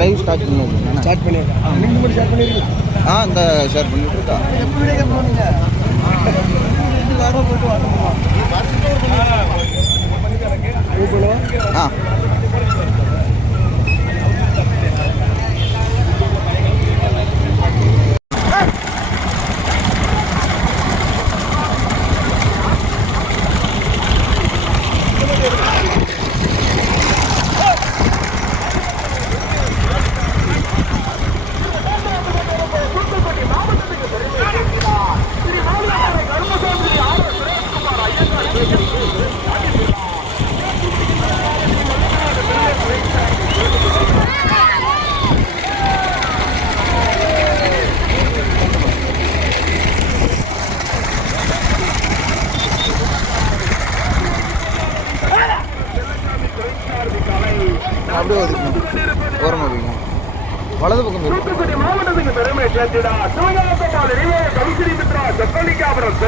Live start பண்ணிடுங்க. Start பண்ணிடுறேன். நீங்கள் மட்டும் ஷேர் பண்ணிடுறீங்க? இந்த ஷேர் பண்ணிட்டு இருக்கா. எப்படி போனீங்க? அப்படியே ஓரமாக வைக்கணும். வலது பக்கம் தூத்துக்குடி மாவட்டத்துக்கு பெருமை சேர்த்துடா. சிவகாசப்பால் கவிசிரி மித்ரா செத்தலிகாபுரம்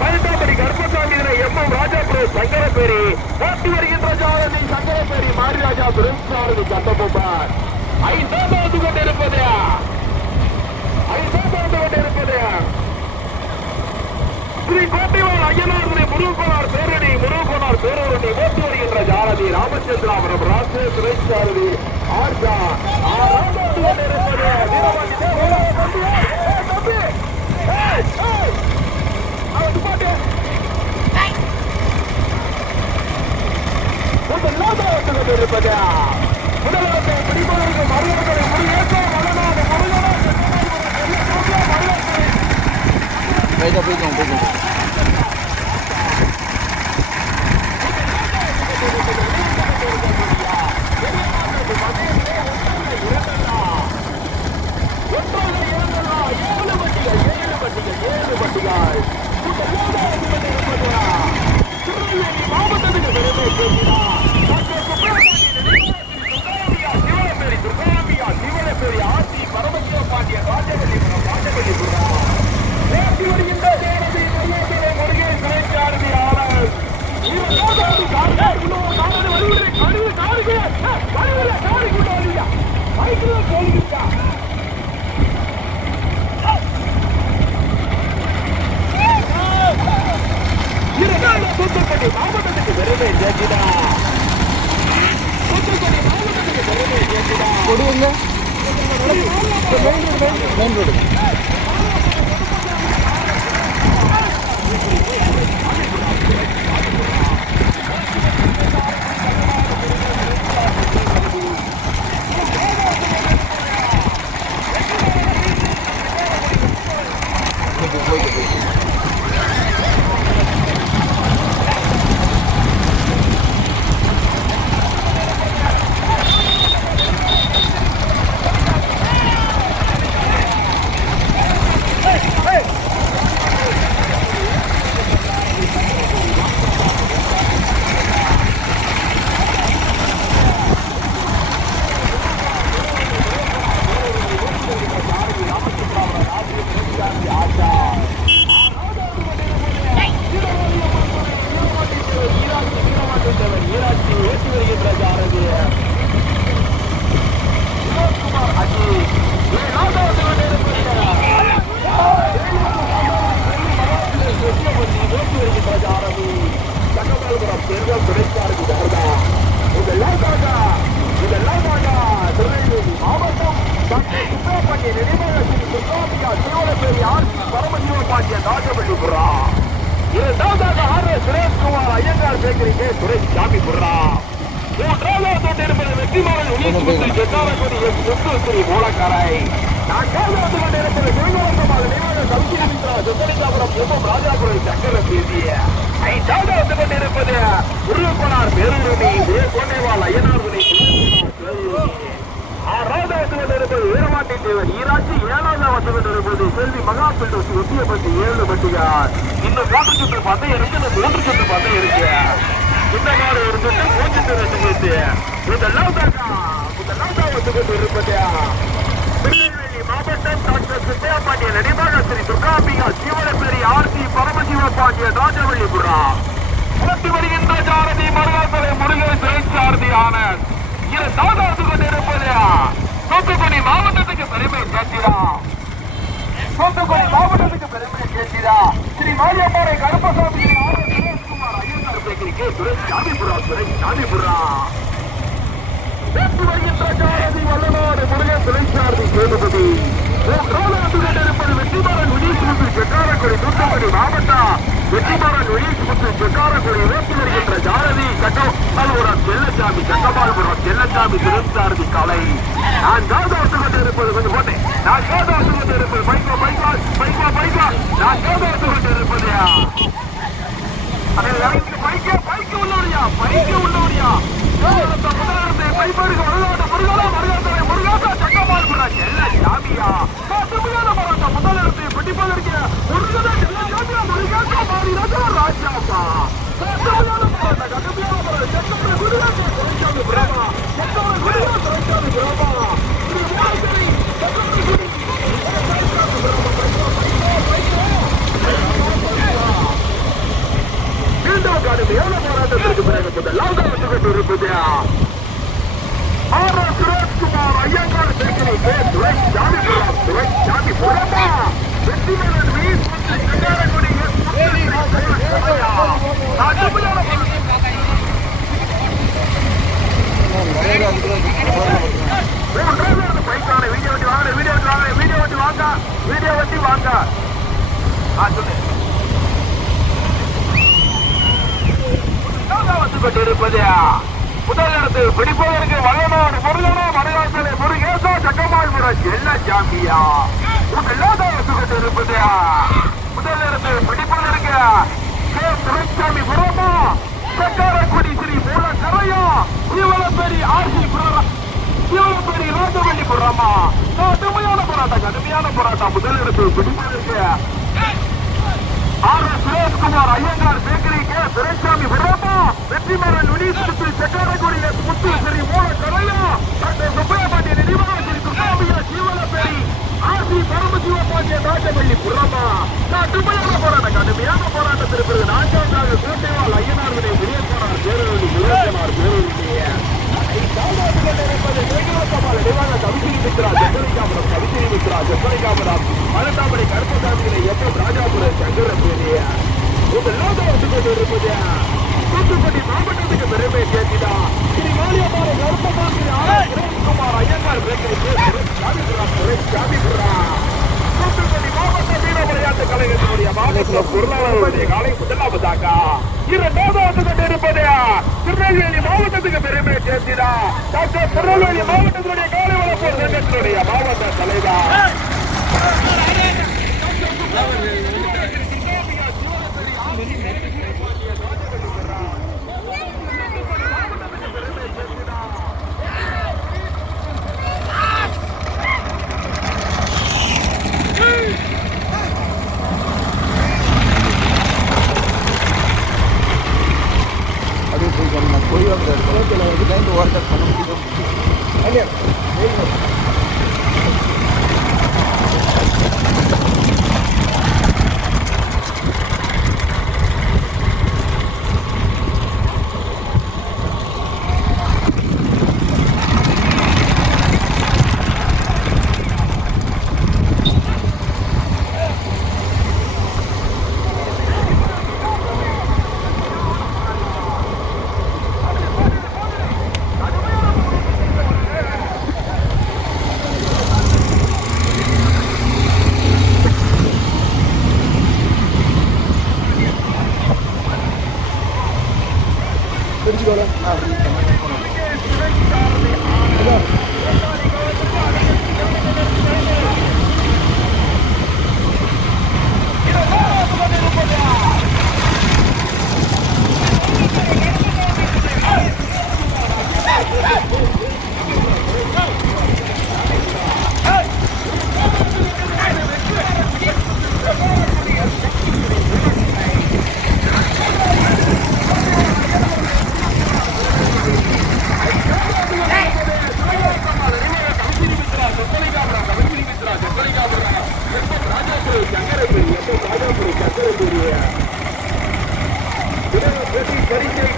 பதினெட்டாம்படி கருப்பசாமி எம் ராஜாபுரம் சங்கரப்பேரி போட்டி வருகின்ற ஜாதகி சங்கரப்பேரி மாரிராஜா பிரின்சாரதி சட்டபொம்பார் ஐந்தாவது கொண்டிருப்பது ஸ்ரீ கோட்டைவாள் ஐயனார் முருகோனார் பேரணி பேரூரணி ஓட்டு வருகின்ற ஜாரதி ராமச்சந்திராபுரம் ராசே துறைச்சாரதி ஆர்ஜா ஆறாவது கொண்டிருப்பது முதலாவது பிடிப்பதற்கு மருத்துவர்களை முருகேற்ற மலநாடு போய்க்கும். மாவட்டத்துக்கு பெருமை சிவலப்பேரி ஆட்சி பரமசிவ பாண்டியன் ராஜவல்லிபுரம் வருகின்ற முருகே சிறைச்சாரதி ஆளர் தூத்துக்குடி மாவட்டத்துக்கு பெருமை சேர்த்திடா. தூத்துக்குடி மாவட்டத்துக்கு பெருமை சேர்த்திடா. கொடுங்க மெயின் ரோடு செல்வி மகாபெண் ஒட்டிய பட்டி 7 பட்டியார். இன்னும் 3 சுற்று பந்தயம் இருக்கு. இந்த 3 சுற்று பந்தயம் இருக்கு. இந்த மாதிரி ஒரு சுற்று இருப்பது முதலாவதாக வந்து இருப்பது திருநெல்வேலி மாவட்டம் டாக்டர் சுப்பையா பாண்டியன் நினைவாக ஸ்ரீ துர்காம்பிகா ஜீவனப்பேரி ஆர்த்தி பரமசிவ பாண்டியன் ராஜவள்ளிபுரா ஓட்டி வருகின்ற சாரதி மருகாசலை முருகன் சிறைச்சாரதி ஆனந்த் இரண்டாவது கொண்டிருப்பது தூத்துக்குடி மாவட்டத்துக்கு பெருமை சேர்த்திடா தூத்துக்குடி மாவட்டத்துக்கு பெருமை சேர்த்திடா ஸ்ரீ மாரியம்மாளை கருப்பசாமி சுரேஷ்குமார் ஐயங்கார் பேக்கரிக்கு சுரேஷ்புரா வருகின்ற சாரதி வல்லநாடு முருகன் சிறைச்சாரதி சேதுபதி மூன்றாவது கொண்டிருப்பது வெற்றிமாறன் விஜயசுமுத்து செக்காரக்குடி தூத்துக்குடி மாவட்டம் வெற்றிமாறன் விஜயசுமுத்து செக்காரக்குடி ஓட்டி வருகின்ற சாரதி கட்டோபுரம் செல்லச்சாமி கட்டபால்புரம் செல்லச்சாமி சிறைச்சாரதி கலை நான் காதோட்டு கொண்டிருப்பது கொஞ்சம் போட்டேன் நான் காதோட்டு கொண்டிருப்பது பைக்கா நான் காதோட்டு கொண்டிருப்பது பைக்கு உள்ளவரியா பைப்பருக்கு முருகாசா முருகாசா சங்கமால்புரா செல்ல சாமியா கடுமையான போராட்டம் முதலிடத்தை பிடிப்பதற்கு முருகாசா மாறினது ராஜாப்பா கடுமையான போராட்டம் மீண்டும் கடுமையான போராட்டத்திற்கு பிறகு முதலாவது இருப்பது சுரேஷ்குமார் ஐயங்கார் பேக்கரி சுரேஷ்சாமிபுரமா வெற்றிமலன் வீசுகாரக்குடி பைக்கான வீடியோ வச்சு வாங்க வந்து கொண்டிருப்பது முதலிடத்தில் பிடிப்பதற்கு வல்லநாடு முருகனோ மலையாளத்திலே முருகேசோ சக்கமால்புரம் செல்ல சாமியா இருப்பது முதலிடத்தில் பிடிப்பதற்கு துரைசாமி புறமா சக்காரக்குடி ஸ்ரீ மூலக்கரையா சிவலப்பேரி ஆர்சி சிவலப்பேரி ராஜவள்ளிபுரமா கடுமையான போராட்டம் முதலிடத்தில் பிடிப்பதற்கு சுரேஷ்குமார் ஐயங்கார் பேக்கரி துரைசாமி விரமா வெற்றிமரன் வினீஸ்வரத்து செக்காரக்குடி முத்து ஸ்ரீ மூலக்கரையா டாக்டர் சுப்பையா பாண்டியன் நினைவாக ஸ்ரீ துர்காம்பிகா ஜீவனப்பேரி ஆர்சி பரமசிவ பாண்டியன் ராஜவள்ளிபுரமா கடுமையான போராட்டத்திற்கு நான்காவதாக கோட்டைவால் ஐயனார் வினை விஜயகுமார் பேரவழி முருகனார் பேரவழியே மலட்டாமரை கருப்பசாமிகளை எப்ப ராஜாபுரம் சங்கரப்பேரியா இருப்பது தூத்துக்குடி மாவட்டத்துக்கு பெருமை சேர்த்திடா ஸ்ரீ மாரியம்மாளை கருப்பசாமி சுரேஷ்குமார் ஐயங்கார் தூத்துக்குடி மாவட்ட வீர விளையாட்டு கழகத்தினுடைய மாவட்ட பொருளாளருடைய காலை முதலாவதாக இரண்டாவது கொண்டிருப்பது திருநெல்வேலி மாவட்டத்துக்கு பெருமை சேர்த்திடா டாக்டர் திருநெல்வேலி மாவட்டத்தினுடைய காலை வளர்ப்பு சங்கத்தினுடைய மாவட்ட தலைவர் कोई वर्क பண்ண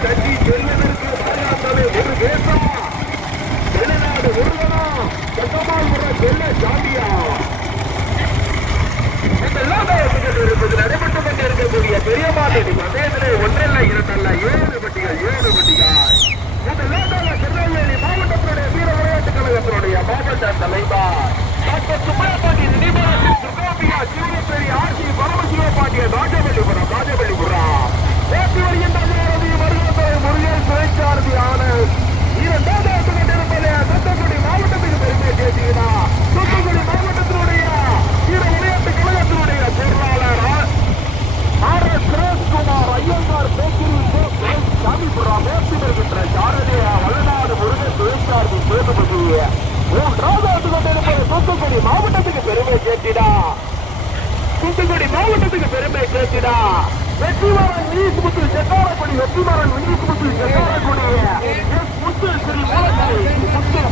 கட்டி செல்வதற்கு மாயாத்தலை ஒரு தேசா வெளிநாடு ஒருவனா சட்டமால் முறை செல்ல சாண்டியா இருப்பது நடைபெற்றுக் கொண்டிருக்கக்கூடிய பெரிய மாட்டடி அதேதிலே ஒன்றல்ல இரண்டல்ல 7 பட்டிகள் 7 பட்டிகள் திருநெல்வேலி மாவட்டத்தினுடைய வீர விளையாட்டுக் கழகத்தினுடைய மாவட்ட தலைவர் டாக்டர் சுப்பையாபாண்டி நினைவாளர் சுகோபியா சிவனப்பேரி ஆட்சி பரமசிவபாண்டிய ராஜவெளிபுரம் ஓட்டி வருகின்ற மருத்துவத்துறை முருகன் சுழற்சாரதி ஆனந்த் இரண்டாவது கொண்டிருப்பது தூத்துக்குடி மாவட்டத்துக்கு பெருமை சேர்த்துக்கிறார். தூத்துக்குடி மாவட்டத்தினுடைய வீர விளையாட்டு கழகத்தினுடைய பொருளாளர் RS சுரேஷ்குமார் ஐயங்கார் சாமிபுரம் பேசி வருகின்ற சாரதியா வளநாடு முருகன் சுழற்சாரதி சேதுபதி மூன்றாவது கொண்டிருப்பது தூத்துக்குடி மாவட்டத்துக்கு பெருமை சேர்த்திடா. தூத்துக்குடி மாவட்டத்துக்கு பெருமை சேர்த்திடா. வெற்றிமாறன் வினீஸ்முத்து செட்டாரக்குடி வெற்றிமாறன் வினீஸ்முத்து செட்டாரக்குடி முத்து ஸ்ரீ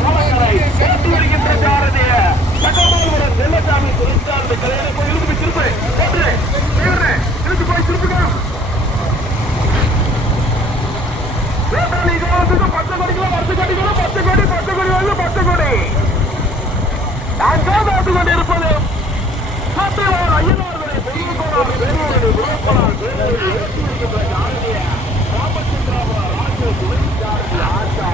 மூலக்கரை பேசி வருகின்ற சாரதி சட்டமால்வரம் செல்லசாமி சுரேஷ்சாரதி கல்யாண கோயிலுக்கு திருப்பு போய் திருப்புங்க. பத்து கோடிகளும் 10 கோடி வந்து 10 கோடி நான்காவது ஆண்டு கொண்டிருப்பது சத்தியவான் ஐயனார்களை பெருங்கோளாறு பெருங்கோடு புறப்படால் பேரவை ஏற்றி இருக்கின்ற ஜாரதிய ராமச்சந்திராபுர ராஜ துணை ஜாரதி ஆஷா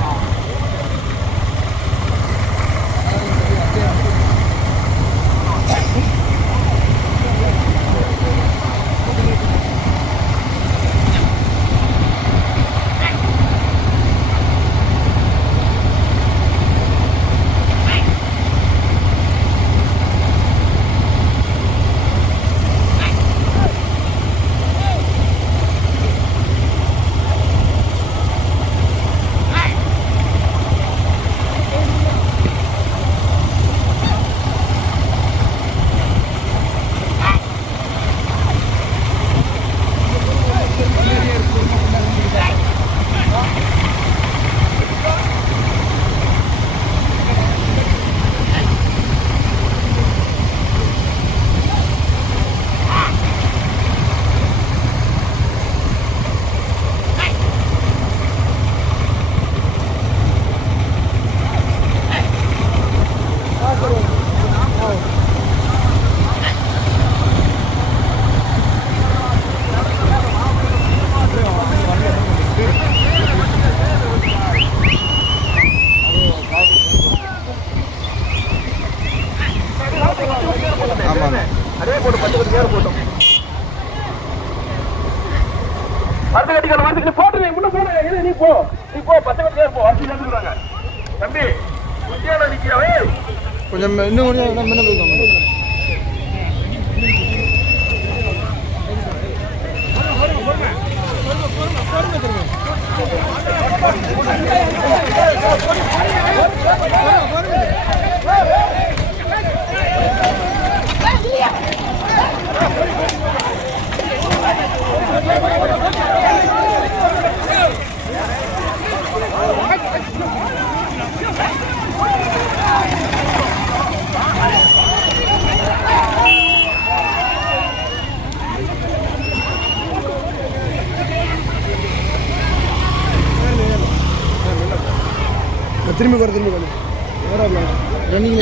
கொஞ்சம் இன்னும் கொஞ்சம் முன்ன போய்க்கோங்க. திரும்பி ரன்னிங்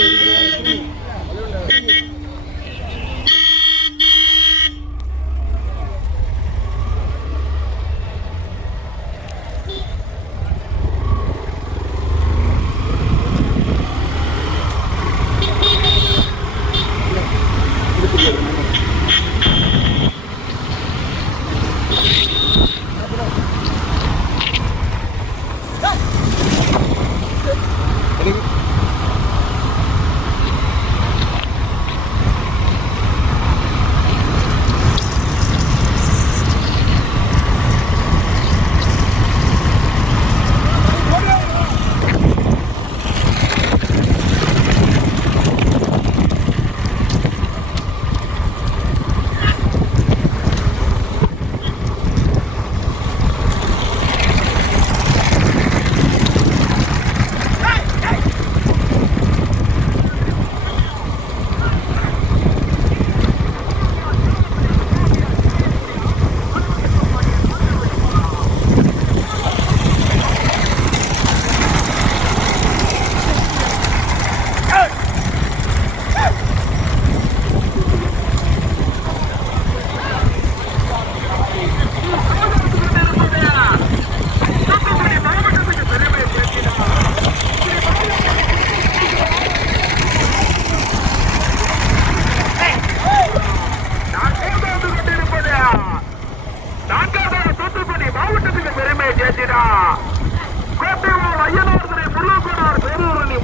ஐயனார்துறை முருகக்கோனார் பேரூரணி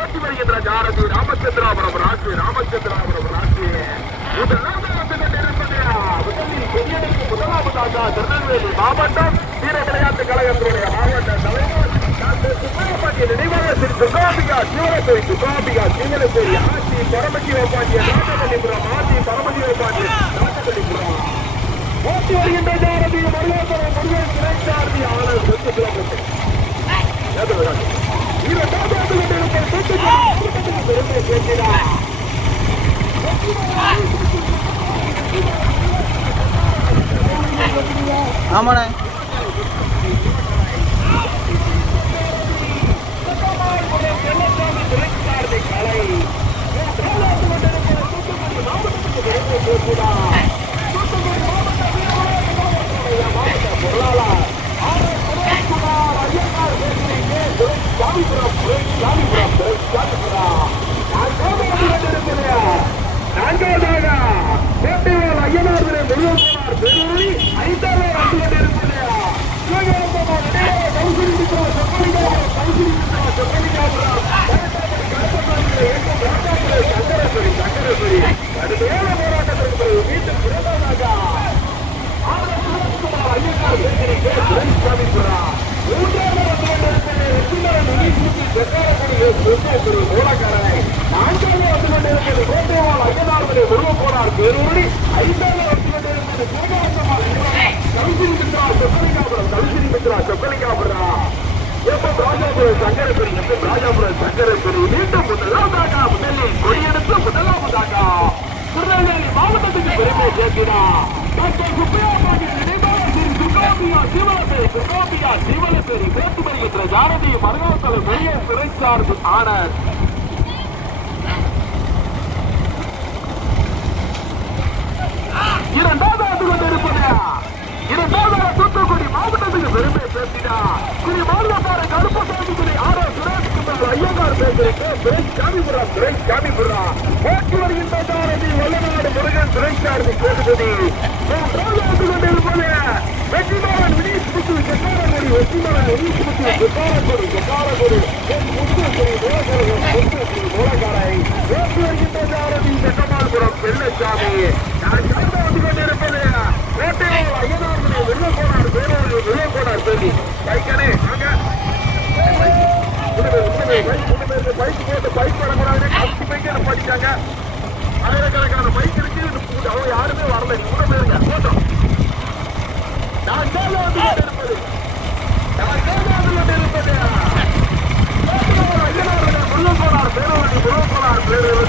ஓட்டி வருகின்ற ஜாரதி ராமச்சந்திராபுரம் ராட்சி முதலாவது கொண்டிருப்பது முதலில் கொடியெடுத்து முதலாவதாக திருநெல்வேலி மாவட்டம் வீர விளையாட்டு கழகத்தினுடைய மாவட்ட தலைவர் டாக்டர் சுப்பிரமணிய நினைவாக திரு துகாபிகா சீவலப்பேரி ஆட்சி பரமஜி வைப்பாண்டிய ராஜபலிபுரம் ஓட்டி வருகின்ற ஜாரதி மருகாபுரம் முருகன் சிறைச்சாரதி ஆனந்த் 2 கிலோமீட்டர் ஆமாண்ணே. ஐயனார்துறை முருகக்கோனார் பேரூரணி 5வது ராஜாபுரம் சங்கரபுரி மீண்டும் முதலாவதாக முதலில் கொடியெடுத்து முதலாவதாக திருநெல்வேலி மாவட்டத்துக்கு பெருமை சேர்க்கிறார் டாக்டர் சுப்பையாபாண்டி நினைவாக திரு துகாபிகா சீவலப்பேரி பேட்டு வருகின்ற ஜாரதி மருகாத்தலை மைய சிறைச்சார்பு ஆனர் இரண்டாவது தூத்துக்குடி மாவட்டத்துக்கு பெருமை சேர்த்தினார் ஸ்ரீ மாநிலப்பாறை கருப்பசாமி ஸ்ரீ ஆர் சுரேஷ்குமார் ஐயங்கார் பேசுகிறேன் ஓட்டி வருகின்ற ஜாரதி வல்லநாடு முருகன் சிறைச்சார்பு சேதுபதி மூன்றாவது கொண்டிருப்பது வெற்றிமாறன் வினீஷ் முத்து செக்காரகுடி மூலக்காரை ஓட்டி வருகின்ற ஜாரதி செக்கமால்புரம் வெள்ளச்சாமி வந்து கொண்டிருப்பது கோட்டையால் ஐயனார்துறை வெள்ளக்கோனார் பேரூர் பேசி பைக்கனே பைக் போட்டு பைக் வரக்கூடாது 10 பைக்கு படிச்சாங்க ஆயிரக்கணக்கான பைக் இருக்கு அவங்க யாருமே வரல நீ கூட போயிருங்க போட்டோம் நான் கொண்டிருப்பது முருகக்கோனார் பேரூர்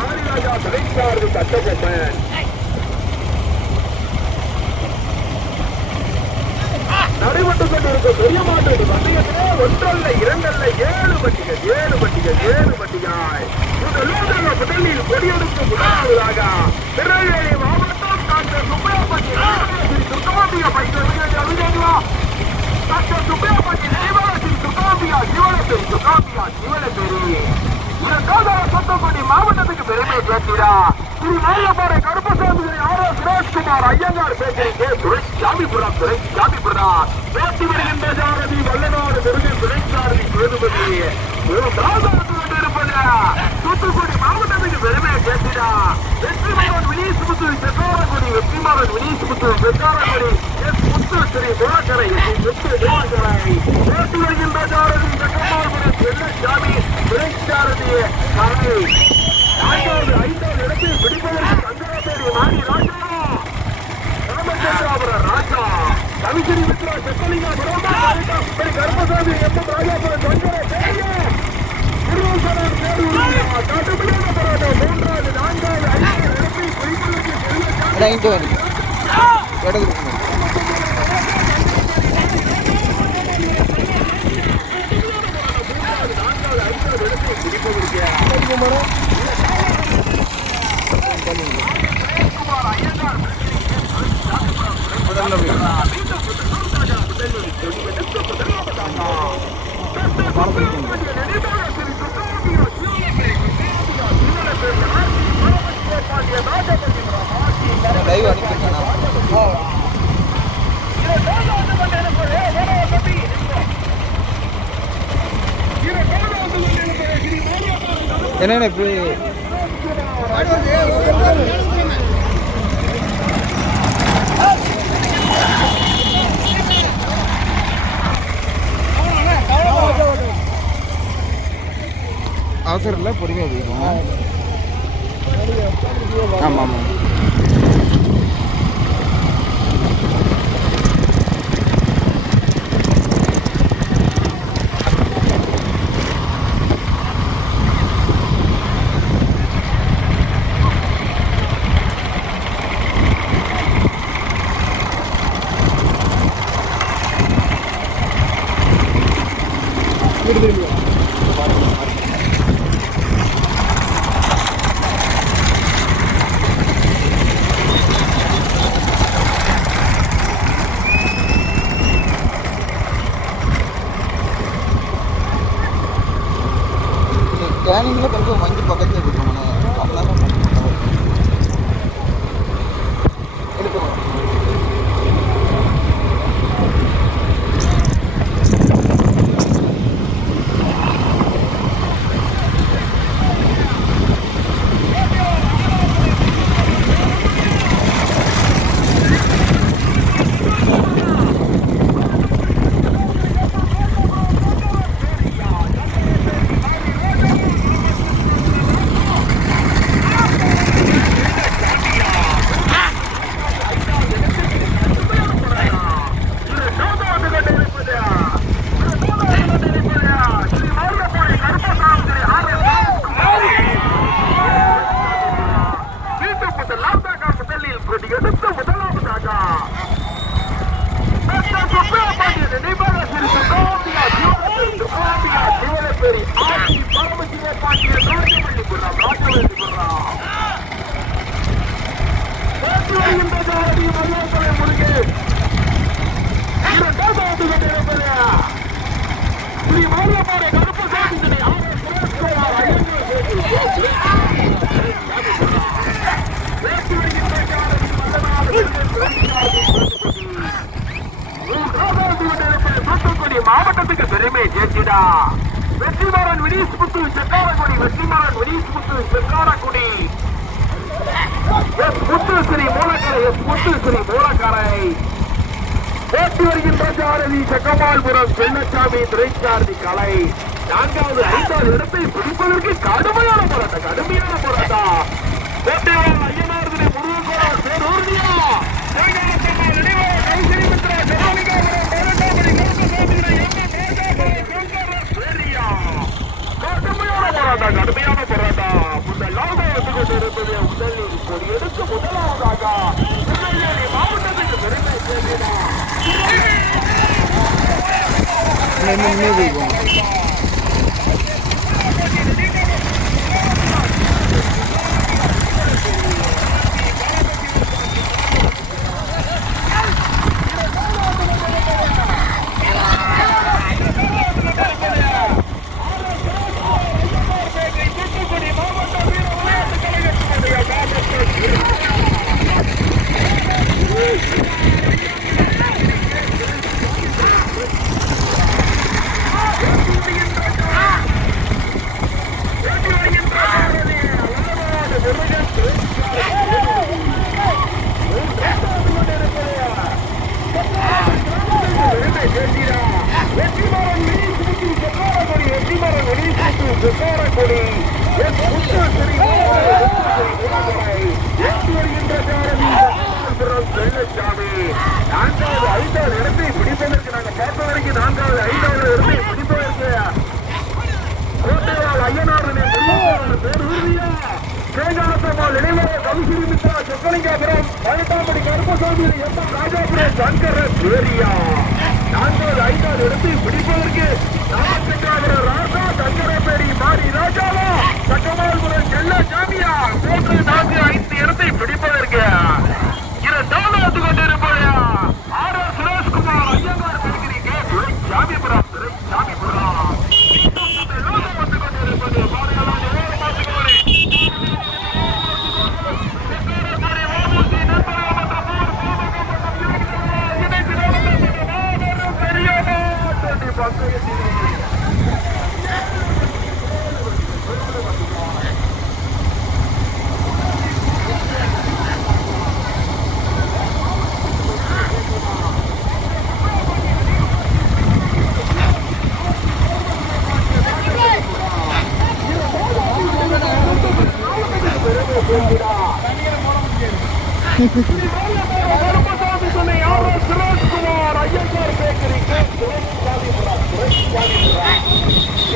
மாரிராஜா சிறைச்சார்பு சட்டப்பட்டேன் நடைபெற்றுக் கொண்டிருக்க பெரிய மாற்று பந்தயத்திலே 1 அல்ல 2 அல்ல 7 பட்டிகாய் முதலில் கொடியெடுத்து முதலாவதாக திருநெல்வேலி மாவட்டம் டாக்டர் சுப்பையாபாண்டி டாக்டர் சுப்பையாபாண்டி நினைவாக துகாபிகா சீவலப்பேரி தூத்துக்குடி மாவட்டத்துக்கு பெருமை சேர்க்கிறார் ஸ்ரீ மாநிலப்பாறை கருப்பசாமி ஸ்ரீ ஆர் சுரேஷ்குமார் ஐயங்கார் சாமிபுரம் ஓட்டி வருகின்ற ஜாரதி வல்லநாடு முருகன் சிறைச்சாரதி சேதுபதி மூன்றாவது கொண்டிருப்பது தூத்துக்குடி மாவட்டத்துக்கு பெருமை சேர்க்கிறார் வெற்றிமாறன் வினீஷ் முத்து செக்காரகுடி எஸ் முத்து ஸ்ரீ மூலக்கரை ஓட்டி வருகின்ற ஜாரதி செக்கமால்புரம் வெள்ளச்சாமி சிறைச்சாரதி ஐந்தாவது இடத்தில் பிடிப்பதற்கு சங்கராபேரி மாறி ராமச்சந்திராபுரம் ராஜா கவிசிறி மித்ரா செப்பலிங்கா கருப்பசாமி எம் ராஜாபுரம் சங்கர மூன்றாவது 4வது 5வது இடத்தில் பிடிப்பதற்கு முதல்ல லைவ் அனுப்பியிருக்கேன். என்னென்ன இப்படி அவசரம் இல்லை, பொறுமையாக போய்க்கோங்க. ஆமாம் ஆமாம். ஸ்கேனிங்கில் கொஞ்சம் வங்கி பக்கத்தில் இருக்கணும். அப்படின்னா எடுத்துக்கணும். மாவட்டத்துக்கு பெருமை சேர்த்திடா. வெற்றிமாறன் வினீஷ் முத்து செக்காரக்குடி, வெற்றிமாறன் வினீஷ் முத்து செக்காரக்குடி, எஸ் முத்துஸ்ரீ மூலக்கரை, எஸ் முத்துஸ்ரீ மூலக்கரை போட்டி வருகின்ற சாரதி செக்கமால்புரம் செல்லசாமி துரைச்சாரதி கலை. நான்காவது ஐந்தாவது இடத்தை பிடிப்பதற்கு கடுமையான போராட்டம், கடுமையான போராட்டம். கோட்டையாளர் ஐயனார்துரை முருகன் பேரூர்தியா கடுமையான போராட்டம். இந்த லாபம் வந்து கொண்டிருப்பது முதலில் இப்போது எடுத்து முதலாவதாக மாவட்டத்துக்கு பெருமை சேர்க்கிறார்.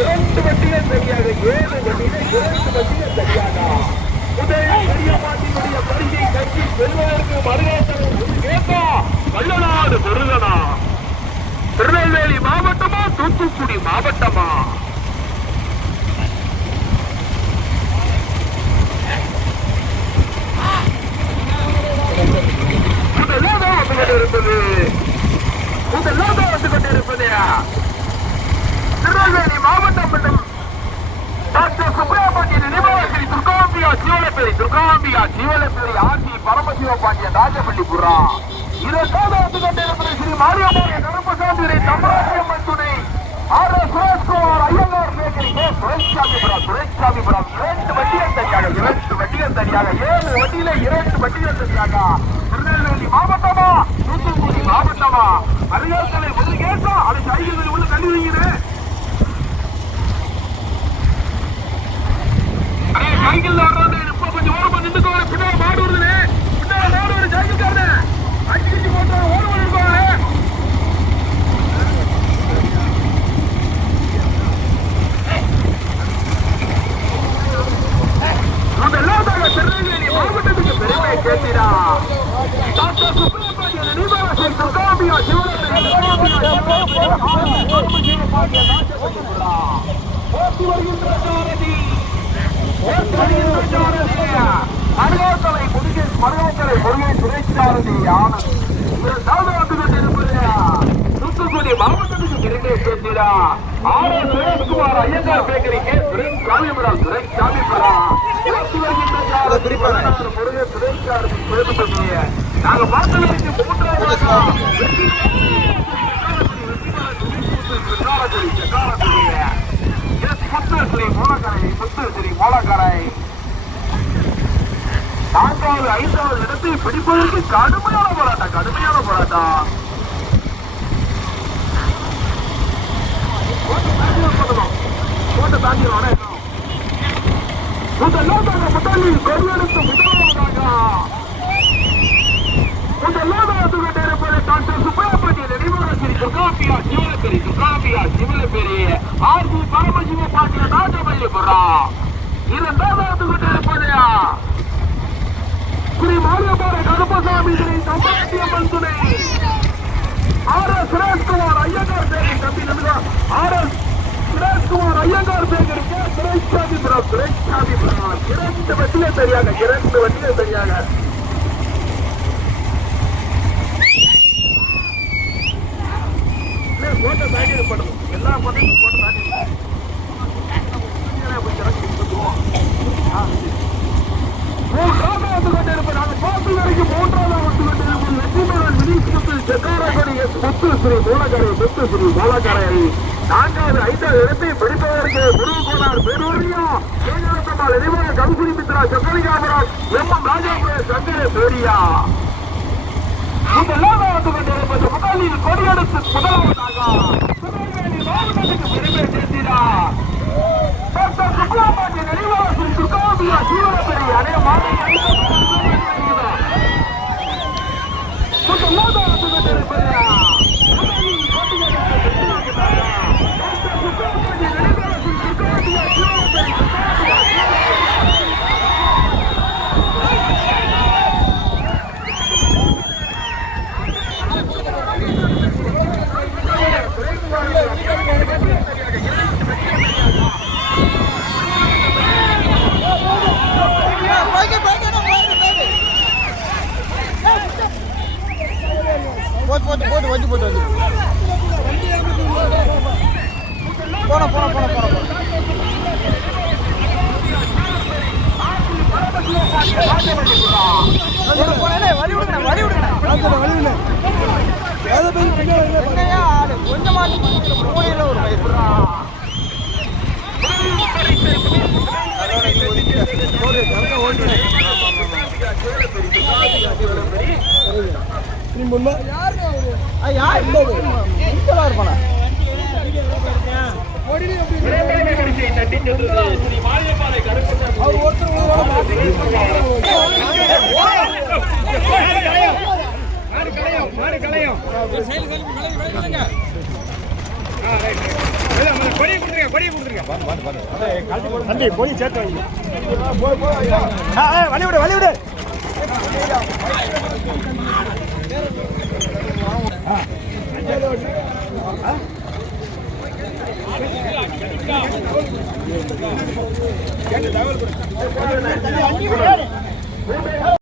இரண்டு வண்டிகள் சரியாக 7 வண்டிகள் 2 வண்டிகள் சரியாக முதல் கரியமாட்டினுடைய பரிசை கட்சி செல்வதற்கு வல்லநாடு முருகனா திருநெல்வேலி மாவட்டமா தூத்துக்குடி மாவட்டமா வந்து கொண்டிருப்பது திருநெல்வேலி மாவட்டம் மற்றும் டாக்டர் சுப்ரியா பாண்டியன் நினைவாளர்கள் துர்காம்பியா ஜீவலப்பேரி ஆட்சி பரமசிவ பாண்டியன் ராஜபள்ளிபுரா இதற்காக வந்து கொண்டிருப்பது ஸ்ரீ மாரியம்மாவுடைய கருப்பசாமி தம்பராசியம்மன் துணை R S Sureshkumar Iyengar bakery Duraisamypuram 2 வண்டிகள் தனியாக 7 வண்டிகள் தனியாக திருநெல்வேலி மாவட்டமா தூத்துக்குடி மாவட்டமா அறிஞர்களை முதல் கேட்டா அதை சைக்கிள் உள்ள தள்ளி வைக்கிறேன் சைக்கிள் ஆடுறது இப்ப கொஞ்சம் ஓரமா நின்றுக்கோ பின்னாடி மாடு வருதுன்னு பின்னாடி மாடு வருது சைக்கிள் காரனே அடிச்சு போட்டு ஓரமா நிற்பாங்க முதலாவதாக திருநெல்வேலி மாவட்டத்துக்கு பெருமை சேர்த்திடா டாக்டர் சுப்பிரமணியன் நினைவாளர்கள் துர்காம்பியா போட்டி வருகின்ற சாரதி மருகாக்கலை முருகன் சுரேஷாரதி ஆனந்த் தூத்துக்குடி மாவட்டத்துக்கு பெருமை சேர்த்திடா R S Sureshkumar Iyengar bakery சுரேஷ்சாமிபுரம் முருகன் சுரேஷாரதி நாங்க பார்த்ததற்கு 3வது முத்துஸ்ரீ மூலக்கரை 4வது 5வது இடத்தை பிடிப்பதற்கு கடுமையான போராட்டம் போட்டு தாண்டிடுவானே முதலில் கொடியெடுத்து முதலாவதாக கொண்டிருப்பது டாக்டர் சுப்பிரமணியன் நினைவாளர்கள் துர்காம்பியா ஜீவலப்பேரி ஆர்சி பரமசிவ பாண்டியன் ராஜபள்ளிபுரா 2வது கொண்டிருப்பது ஸ்ரீ மாரியம்மாவுடைய கருப்பசாமி தம்பராசியம்மன் துணை R S Sureshkumar Iyengar bakery தம்பி நம்புகிறா R S Sureshkumar Iyengar bakery Duraisamypuram 2 வண்டிகள் சரியாக போட்ட தாண்டி படணும் எல்லா படமும் போட்ட தாண்டி மூன்றாவது கொண்டிருப்பது அந்த பாட்டு வரைக்கும் 3வது கொண்டிருப்பது வெற்றிமரன் வினீஸ்வரத்தில் செக்காரகடி முத்துஸ்ரீ மூலக்கரை 4வது 5வது இடத்தை பிடிப்பதற்கு முருகோனார் பெரூரியா கேஜாரத்தம்மாள் நினைவாக கவுகுரி மித்ரா சொக்கலிகாபுரம் எம் ராஜாபுர சங்கர பேரியா முதலாவது கொண்டிருப்பது முதலில் கொடியெடுத்து முதலாவதாக திருநெல்வேலி மாவட்டத்துக்கு பெருமை சேர்த்திடா டாக்டர் சுப்பிரமணியன் நினைவாளர்கள் துர்காம்பியா ஜீவலப்பேரி முதலாவது கொண்டிருப்பது போட்டு வண்டி போட்டு வந்து போன வழி விடுங்க கொஞ்சமா முன்ன யார் இருப்பானா இரண்டாவது பரிசை தட்டிச் சென்றது ஸ்ரீ மாளிகைப்பாறை கருப்பண்ணன் பொடி சேர்த்து வழி விடு